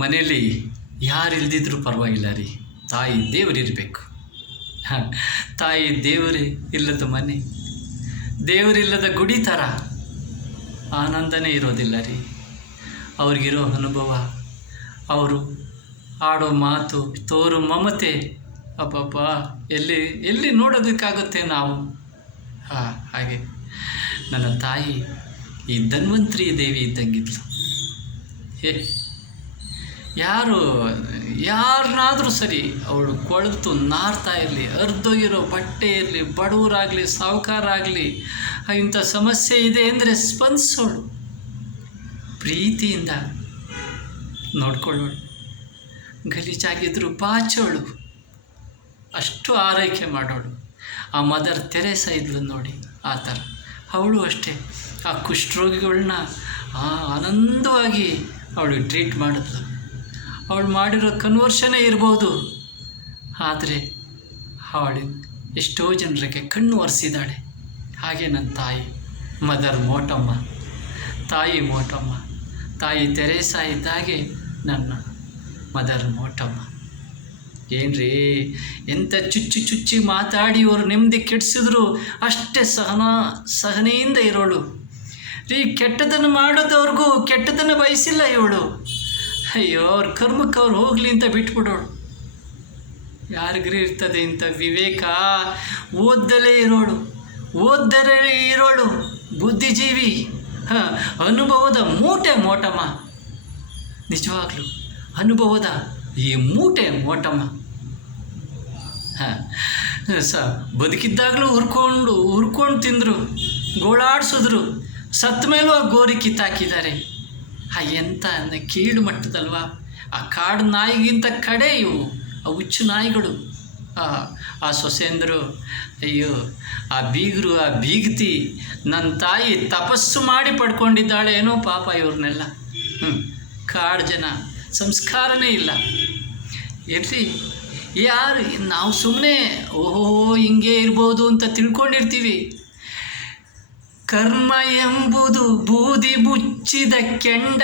ಮನೇಲಿ ಯಾರು ಇಲ್ದಿದ್ರೂ ಪರವಾಗಿಲ್ಲ ರೀ, ತಾಯಿ ದೇವರಿರಬೇಕು. ಹಾಂ, ತಾಯಿ ದೇವರೇ ಇಲ್ಲದ ಮನೆ, ದೇವರಿಲ್ಲದ ಗುಡಿ ಥರ ಆನಂದನೇ ಇರೋದಿಲ್ಲ ರೀ. ಅವ್ರಿಗಿರೋ ಅನುಭವ, ಅವರು ಆಡೋ ಮಾತು, ತೋರು ಮಮತೆ, ಅಬ್ಬಬ್ಬ ಎಲ್ಲಿ ಎಲ್ಲಿ ನೋಡೋದಕ್ಕಾಗುತ್ತೆ ನಾವು. ಹಾಗೆ ನನ್ನ ತಾಯಿ ಈ ಧನ್ವಂತರಿ ದೇವಿ ಇದ್ದಂಗಿದ್ಲು. ಯಾರನ್ನಾದರೂ ಸರಿ ಅವಳು ಕೊಳೆತು ನಾರ್ತಾ ಇರಲಿ, ಹರಿದೋಗಿರೋ ಬಟ್ಟೆ ಇರಲಿ, ಬಡವರಾಗಲಿ ಸಾಹುಕಾರಾಗಲಿ, ಇಂಥ ಸಮಸ್ಯೆ ಇದೆ ಅಂದರೆ ಸ್ಪಂದಿಸೋಳು, ಪ್ರೀತಿಯಿಂದ ನೋಡ್ಕೊಳ್ಳೋಳು, ಗಲೀಜಾಗಿದ್ದರೂ ಬಾಚೋಳು, ಅಷ್ಟು ಆರೈಕೆ ಮಾಡೋಳು. ಆ ಮದರ್ ತೆರೇಸಾ ಇದ್ಲು ನೋಡಿ, ಆ ಥರ ಅವಳು ಅಷ್ಟೇ. ಆ ಕುಷ್ಠರೋಗಿಗಳನ್ನ ಆನಂದವಾಗಿ ಅವಳು ಟ್ರೀಟ್ ಮಾಡಿದ್ಲು. ಅವಳು ಮಾಡಿರೋ ಕನ್ವರ್ಷನೇ ಇರ್ಬೋದು, ಆದರೆ ಅವಳು ಎಷ್ಟೋ ಜನರಿಗೆ ಕಣ್ಣು ಒರೆಸಿದ್ದಾಳೆ. ಹಾಗೆ ನನ್ನ ತಾಯಿ ಮದರ್ ಮೋಟಮ್ಮ, ತಾಯಿ ಮೋಟಮ್ಮ, ತಾಯಿ ತೆರೇಸಾ ಇದ್ದಾಗೆ ನನ್ನ ಮದರ್ ಮೋಟಮ್ಮ. ಏನ್ರಿ ಎಂಥ ಚುಚ್ಚಿ ಮಾತಾಡಿ ಇವರು ನೆಮ್ಮದಿ ಕೆಡಿಸಿದ್ರು ಅಷ್ಟೇ ಸಹನೆಯಿಂದ ಇರೋಳು ರೀ. ಕೆಟ್ಟದನ್ನು ಮಾಡೋದವ್ರಿಗೂ ಕೆಟ್ಟದನ್ನು ಬಯಸಿಲ್ಲ ಇವಳು. ಅಯ್ಯೋ, ಅವ್ರ ಕರ್ಮಕ್ಕೆ ಅವ್ರು ಹೋಗಲಿ ಅಂತ ಬಿಟ್ಬಿಡೋಳು. ಯಾರಿಗ್ರಿ ಇರ್ತದೆ ಇಂಥ ವಿವೇಕ? ಓದ್ದಲೇ ಇರೋಳು ಬುದ್ಧಿಜೀವಿ, ಅನುಭವದ ಮೂಟೆ ಮೋಟಮ್ಮ. ನಿಜವಾಗ್ಲೂ ಅನುಭವದ ಈ ಮೂಟೆ ಮೋಟಮ್ಮ. ಬದುಕಿದ್ದಾಗಲೂ ಹುರ್ಕೊಂಡು ತಿಂದರು, ಗೋಳಾಡಿಸಿದ್ರು, ಸತ್ತ ಮೇಲೂ ಆ ಗೋರಿ ಕಿತ್ತಾಕಿದ್ದಾರೆ. ಎಂಥ ಕೀಳು ಮಟ್ಟದಲ್ವಾ? ಆ ಕಾಡು ನಾಯಿಗಿಂತ ಕಡೆ ಇವು ಆ ಹುಚ್ಚು ನಾಯಿಗಳು. ಆ ಸೊಸೆಂದರು, ಅಯ್ಯೋ ಆ ಬೀಗರು, ಆ ಬೀಗತಿ, ನನ್ನ ತಾಯಿ ತಪಸ್ಸು ಮಾಡಿ ಪಡ್ಕೊಂಡಿದ್ದಾಳೆ ಏನೋ ಪಾಪ ಇವ್ರನ್ನೆಲ್ಲ. ಕಾಡು ಜನ ಸಂಸ್ಕಾರನೇ ಇಲ್ಲ. ಇರಲಿ, ಯಾರು ನಾವು ಸುಮ್ಮನೆ ಓಹೋ ಹಿಂಗೆ ಇರ್ಬೋದು ಅಂತ ತಿಳ್ಕೊಂಡಿರ್ತೀವಿ. ಕರ್ಮ ಎಂಬುದು ಬೂದಿ ಮುಚ್ಚಿದ ಕೆಂಡ,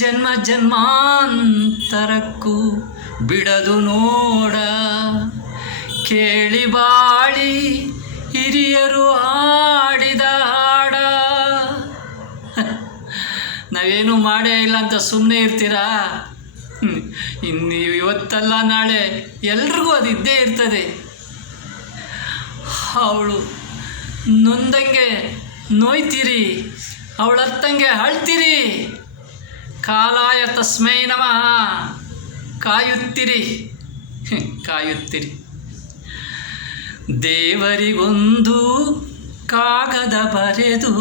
ಜನ್ಮ ಜನ್ಮಾಂತರಕ್ಕೂ ಬಿಡದು ನೋಡ. ಕೇಳಿ ಬಾಳಿ ಹಿರಿಯರು ಆಡಿದ ಹಾಡ. ನಾವೇನು ಮಾಡೇ ಇಲ್ಲ ಅಂತ ಸುಮ್ಮನೆ ಇರ್ತೀರಾ? ಇನ್ನು ಇವತ್ತಲ್ಲ ನಾಳೆ ಎಲ್ರಿಗೂ ಅದು ಇದ್ದೇ ಇರ್ತದೆ. ಅವಳು ನೊಂದಂಗೆ ನೋಯ್ತೀರಿ, ಅವಳು ಹತ್ತಂಗೆ ಅಳ್ತೀರಿ. ಕಾಲಾಯ ತಸ್ಮೈ ನಮಃ. ಕಾಯುತ್ತೀರಿ. ದೇವರಿಗೊಂದು ಕಾಗದ ಬರೆದು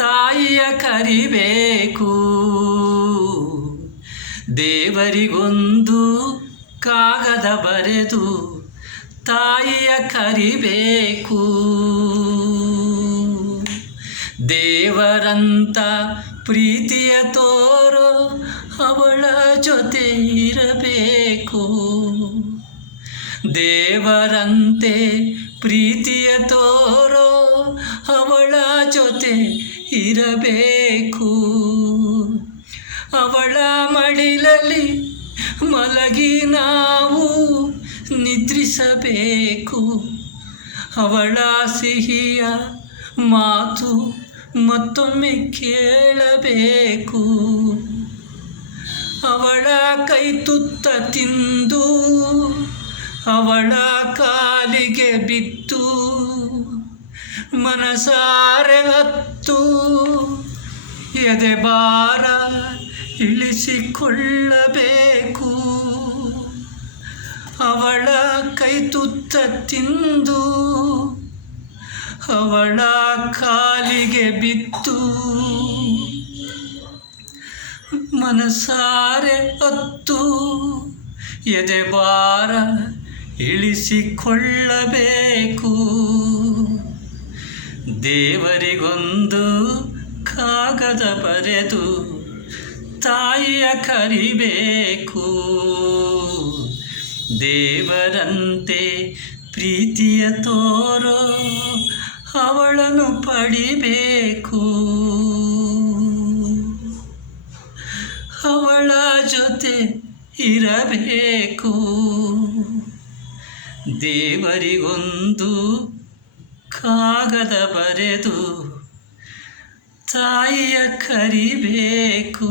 ತಾಯಿಯ ಕರಿಬೇಕು. ದೇವರಿಗೊಂದು ಕಾಗದ ಬರೆದು ತಾಯಿಯ ಕರಿಬೇಕು. ದೇವರಂತ ಪ್ರೀತಿಯ ತೋರೋ ಅವಳ ಜೊತೆ ಇರಬೇಕು. ದೇವರಂತೆ ಪ್ರೀತಿಯ ತೋರೋ ಅವಳ ಜೊತೆ ಇರಬೇಕು. ಅವಳ ಮಡಿಲಲ್ಲಿ ಮಲಗಿ ನಾವು ನಿದ್ರಿಸಬೇಕು. ಅವಳ ಸಿಹಿಯ ಮಾತು ಮತ್ತೊಮ್ಮೆ ಕೇಳಬೇಕು. ಅವಳ ಕೈ ತುತ್ತ ತಿಂದು ಅವಳ ಕಾಲಿಗೆ ಬಿದ್ದು ಮನಸಾರೆ ಹತ್ತು ಎದೆ ಭಾರ ಇಳಿಸಿಕೊಳ್ಳಬೇಕು. ಅವಳ ಕೈ ತುತ್ತ ತಿಂದು ಅವಳ ಕಾಲಿಗೆ ಬಿದ್ದು ಮನಸಾರೆ ಹತ್ತು ಎದೆ ಭಾರ ಇಳಿಸಿಕೊಳ್ಳಬೇಕು. ದೇವರಿಗೊಂದು ಕಾಗದ ಬರೆದು ತಾಯಿಯ ಕರಿಬೇಕು. ದೇವರಂತೆ ಪ್ರೀತಿಯ ತೋರೋ ಅವಳನ್ನು ಪಡಿಬೇಕು. ಅವಳ ಜೊತೆ ಇರಬೇಕು. ದೇವರಿಗೊಂದು ಕಾಗದ ಬರೆದು ತಾಯಿಯ ಕರಿಬೇಕು.